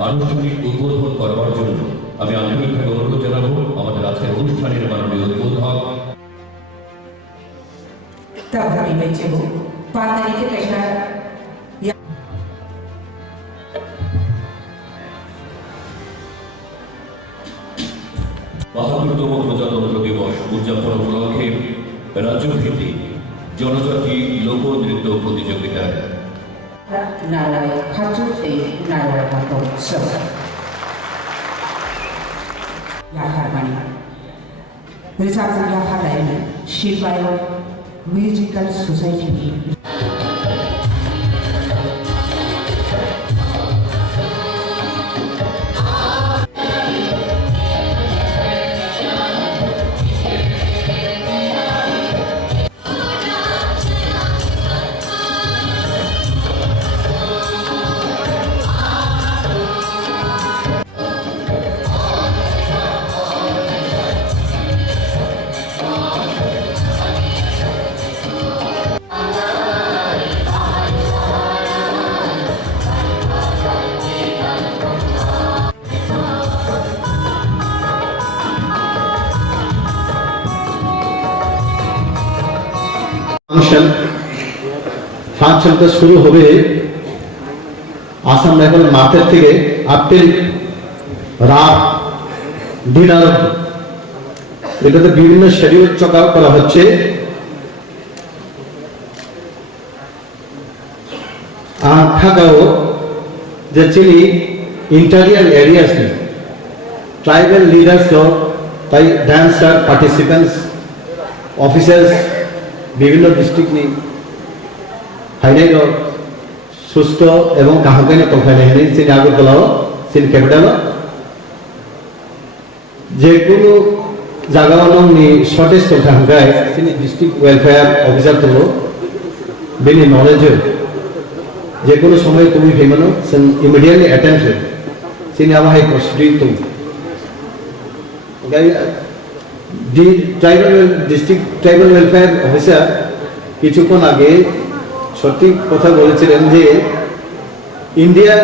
আনুষ্ঠানিক উদ্বোধন করবার জন্য আমি আন্তরিকভাবে অনুরোধ জানাবো আমাদের আজকের অনুষ্ঠানের মাননীয় উদ্বোধক Tavani Bechebu, Pandarike Pesha. বাহাত্তরতম প্রজাতন্ত্র দিবস উদযাপন উপলক্ষে রাজ্যভিত্তিক জনজাতি লোকনৃত্য প্রতিযোগিতা Nalai Hajute Nalai Hato Show. Yaharmani. Resabu Yaharani, Shibayo Musical Society. ফাংশনটা শুরু হবে আসাম রাইফেল মাঠের থেকে আপ্রিল রাত ডিনার। এটাতে বিভিন্ন শিডিউল চক আউট করা হচ্ছে। আর থাকাও যে চিনি ইন্টারিয়ার এরিয়াস নেই ট্রাইবাল লিডার্স তাই ড্যান্সার পার্টিসিপেন্টস অফিসার্স বিভিন্ন ডিস্ট্রিক্ট নেই হাইনাইর সুস্থ এবং কাহাকাইনা তফাইনা হেনে চিনি আগরতলাও চিনি ক্যাপিটাল যে কোনো জায়গাও নি শর্টেজ তফাই চিনি ডিস্ট্রিক্ট ওয়েলফেয়ার অফিসার তো বেনি নলেজ যে কোনো সময় তুমি ফেমানো ইমিডিয়েটলি অ্যাটেন্ড চিনি আমার হাই প্রসিডিউর তো the tribal district tribal welfare officer কিছুক্ষণ আগে সঠিক কথা বলেছিলেন যে India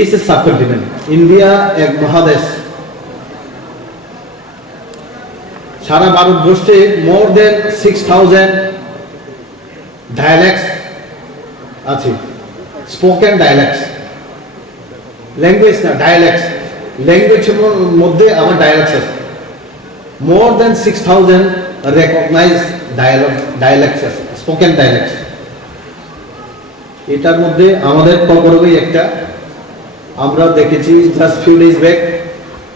is a subcontinent, India এক মহাদেশ। সারা ভারতবর্ষে মোর দেন 6000 ডায়ালেক্টস আছে, স্পোকেন ডায়ালেক্টস, ল্যাঙ্গুয়েজ না ডায়ালেক্টস, ল্যাঙ্গুয়েজের মধ্যে আমার ডায়ালেক্টস আছে। More than 6,000 recognized dialects, spoken dialects. এটার মধ্যে আমাদের কবরকই একটা আমরা দেখেছি just few days back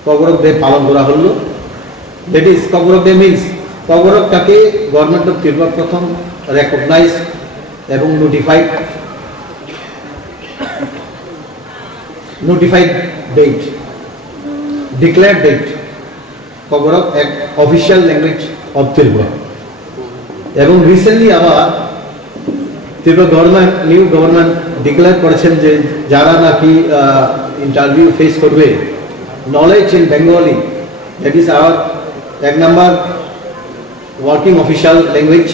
Kokborok day পালন করা হলো। That is Kokborok day means কবরকটাকে গভর্নমেন্ট অফ ত্রিপুরা প্রথম রেকগনাইজ এবং notified date, declared date. Kokborok এক অফিসিয়াল ল্যাঙ্গুয়েজ অফ ত্রিপুরা এবং রিসেন্টলি আবার Tripura government new government declare করেছেন যে যারা নাকি ইন্টারভিউ ফেস করবে knowledge in Bengali that is our এক number working official language,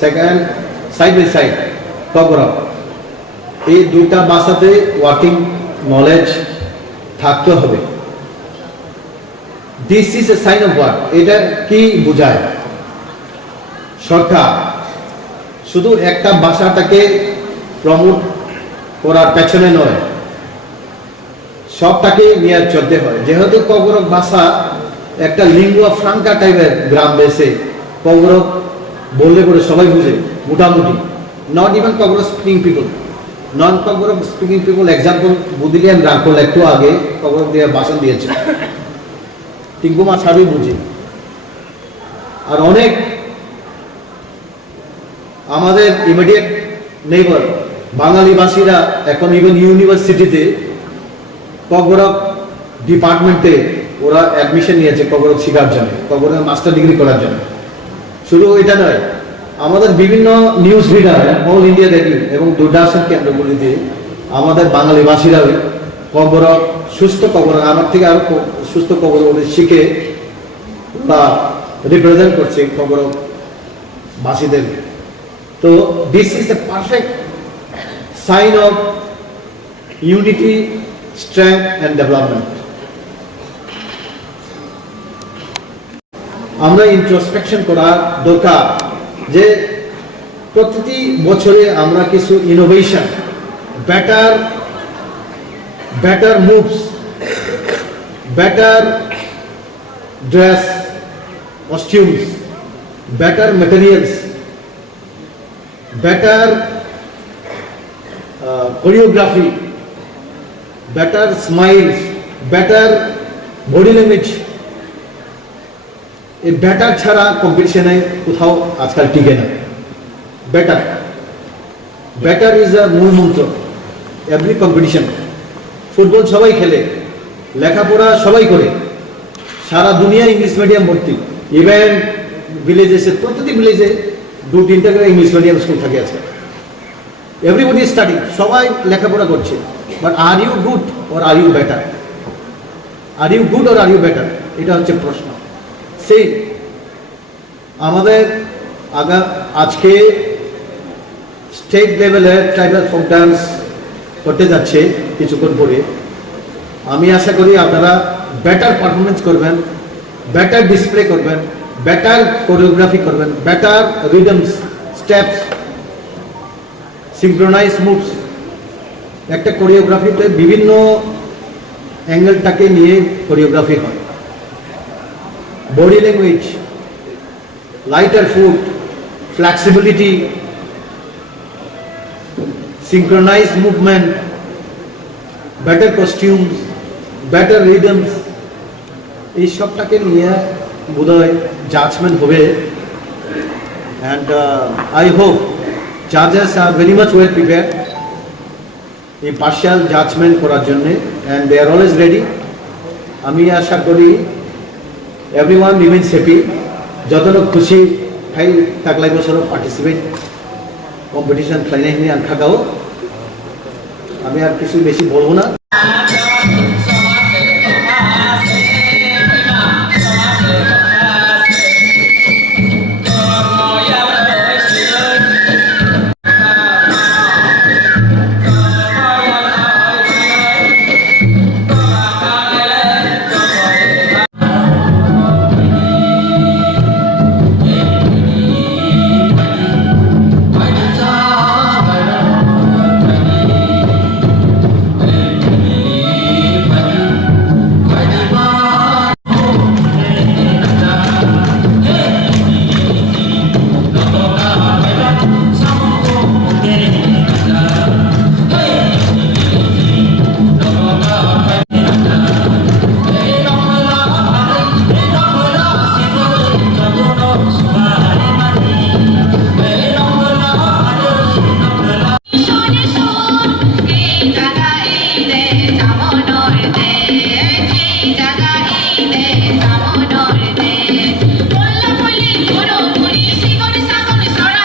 second side by side Kokborok. এই দুইটা ভাষাতে ওয়ার্কিং নলেজ থাকতে হবে। This is a sign of what. এটা কি বোঝায়? সরকার শুধু একটা ভাষাটাকে প্রমোট করার পেছনে নয়, সবটাকে নিয়ে চলতে হয়। যেহেতু কবরক ভাষা একটা লিঙ্গুয়া ফ্রাঙ্কা টাইপের গ্রাম বেসে, কবরক বললে পরে সবাই বুঝে মোটামুটি। Not even Kokborok speaking people, non Kokborok speaking people, example বুদিলিয়ান রাখল একটু আগে কবরক দিয়ে ভাষণ দিয়েছে, টিঙ্কুমা ছাড়ি বুঝি। আর অনেক আমাদের ইমিডিয়েট নেইবার বাঙালি ভাষীরা এখন ইভেন ইউনিভার্সিটিতে কবরক ডিপার্টমেন্টে ওরা অ্যাডমিশন নিয়েছে কবরক শেখার জন্য, কবরক মাস্টার ডিগ্রি করার জন্য। শুধু এটা নয়, আমাদের বিভিন্ন news reader all India radio এবং দূরদর্শন কেন্দ্রগুলিতে আমাদের বাঙালি ভাষীরা কবরক সুস্থ কবরক আমার থেকে আরো সুস্থ কবরক শিখে বা রিপ্রেজেন্ট করছে কবরক ভাষীদের। তো this is a perfect sign of unity, strength and development. আমরা ইন্ট্রোস্পেকশন করা দরকার যে প্রতিটি বছরে আমরা কিছু innovation, better moves, better dress, costumes, better materials, better choreography, better smiles, better body language. এই বেটার ছাড়া কম্পিটিশনে কোথাও আজকাল টিকে না। বেটার ইজ আ মূল মন্ত্র। এভরি কম্পিটিশন, ফুটবল সবাই খেলে, লেখাপড়া সবাই করে, সারা দুনিয়া ইংলিশ মিডিয়াম ভর্তি। ইভেন ভিলেজে, প্রতিটি ভিলেজে 2-3টা করে ইংলিশ মিডিয়াম স্কুল থাকে আছে। এভরিবডি স্টাডি, সবাই লেখাপড়া করছে। But are you good or are you better? Are you good or are you better? এটা হচ্ছে প্রশ্ন। সেই আমাদের আজকে স্টেট লেভেলে ট্রাইবাল ফোক ডান্স করতে যাচ্ছে কিছুক্ষণ পরে। আমি আশা করি আপনারা বেটার পারফরমেন্স করবেন, বেটার ডিসপ্লে করবেন, বেটার কোরিওগ্রাফি করবেন, better rhythms, steps, synchronise moves. একটা কোরিওগ্রাফিতে বিভিন্ন অ্যাঙ্গেলটাকে নিয়ে কোরিওগ্রাফি হয়। Body language, lighter foot, flexibility, synchronise movement, better costumes, better rhythms, এই সবটাকে নিয়ে বোধহয় জাজমেন্ট হবে। অ্যান্ড আই হোপ জাজেস are very much well prepare এই পার্শিয়াল জাজমেন্ট করার জন্যে, and they are always ready. আমি আশা করি এভরিওয়ান রিমেইনস হ্যাপি। যত লোক খুশি খাই থাকলাই বছরও পার্টিসিপেট কম্পিটিশন খাইনাই নিয়ে আনখাগাও। আমি আর কিছু বেশি বলবো না।